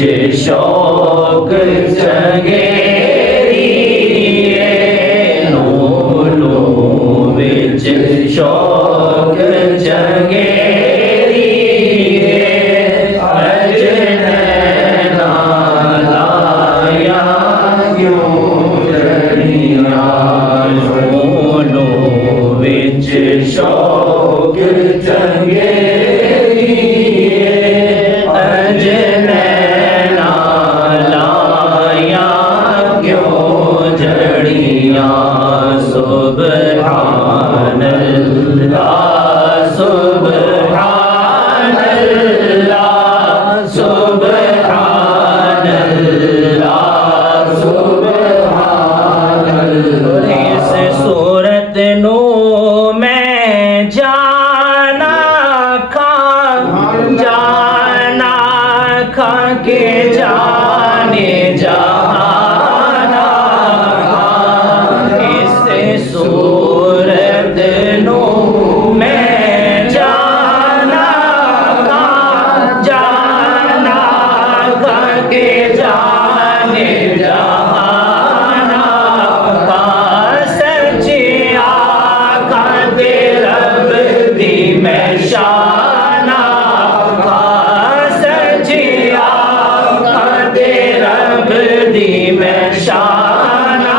شوق چنگیری نولو وچ شوق چنگیری اج نینا لایا کیوں جڑیاں نولو وچ شوق چنگیری اج نینا لایا کیوں جڑیاں سبحان اللہ سبحان اللہ سبحان اللہ سبحان اللہ اس صورت نو میں جانا کھا کے جانے جہانا اس صورت نو میں جانا کھا کے جانے جہانا سچی آنکھاں تے رب دی میں شانہ سچی آنکھاں تے رب دی میں شانہ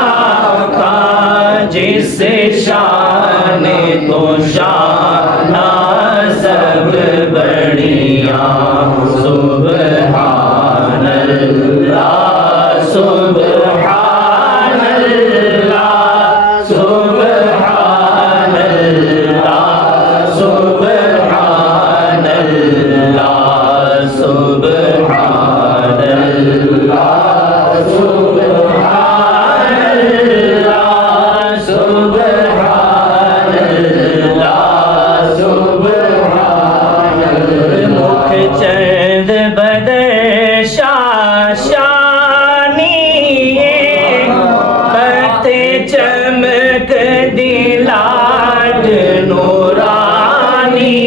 جس شان تو شانہ سب بڑیاں سبحان اللہ سبحان اللہ سبحان اللہ سبحان اللہ سبحان اللہ سبحان اللہ سبحان اللہ سبحان اللہ مکھ چند بدر شاشانی خط چمک دی لاڈ نورانی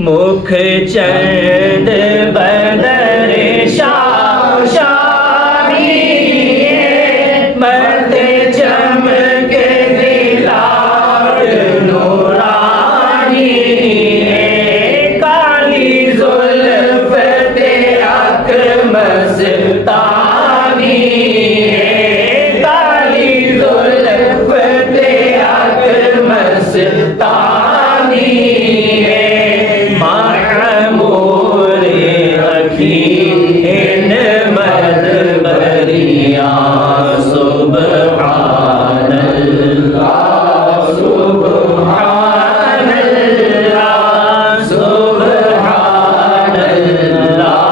مکھ چند بدر شاشانی خط چمک دی لاڈ نورانی کالی زلف تے اکھ مستانی کالی زلف تے اکھ مستانی معمور اکھی ان مدبریاں سبحان اللہ سبحان اللہ سبحان اللہ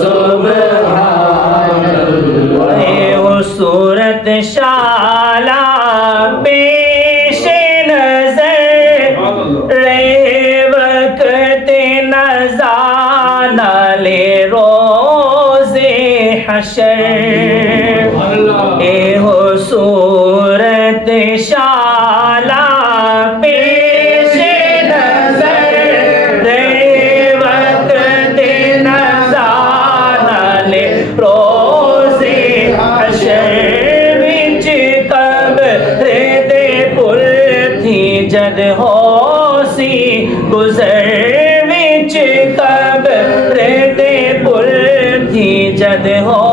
سبحان اللہ وہ صورت شالا پیش نظر رہے وقت نزانہ لے روز حشر اے ہو صورت شالا پیش نظر رہے وقت نزانہ لے روز حشر وچ قبر دے پل تھی جد ہو سی گزر وچ قبر دے پل تھی جد ہو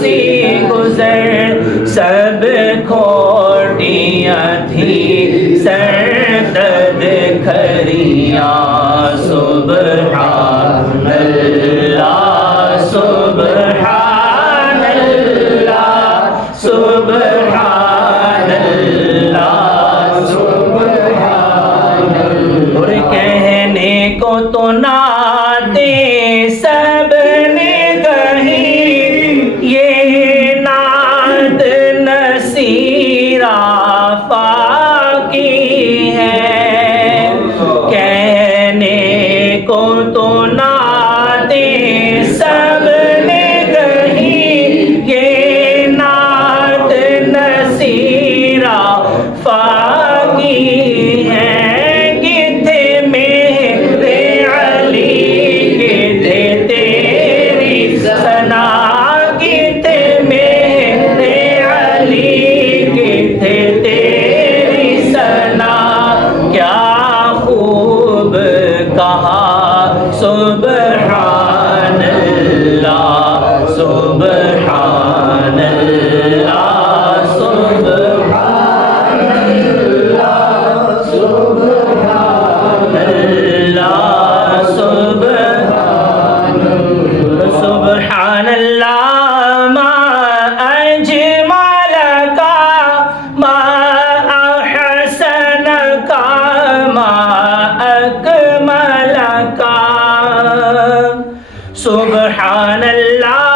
سی گزر سب کھوٹیاں تھی سردد کھریاں سبحان اللہ سبحان اللہ سبحان اللہ سبحان اللہ اور کہنے کو تو ناتے سب نے کہی یہ نعت نصیر آفاقی ہے کہنے کو تو ناتے سب نے کہی یہ نعت نصیر آفاقی ہے کتھے میرے علی کتھے سبحان اللہ سبحان اللہ سبحان اللہ سبحان اللہ سبحان اللہ ما اجملک ما احسنک ما اکملک سبحان اللہ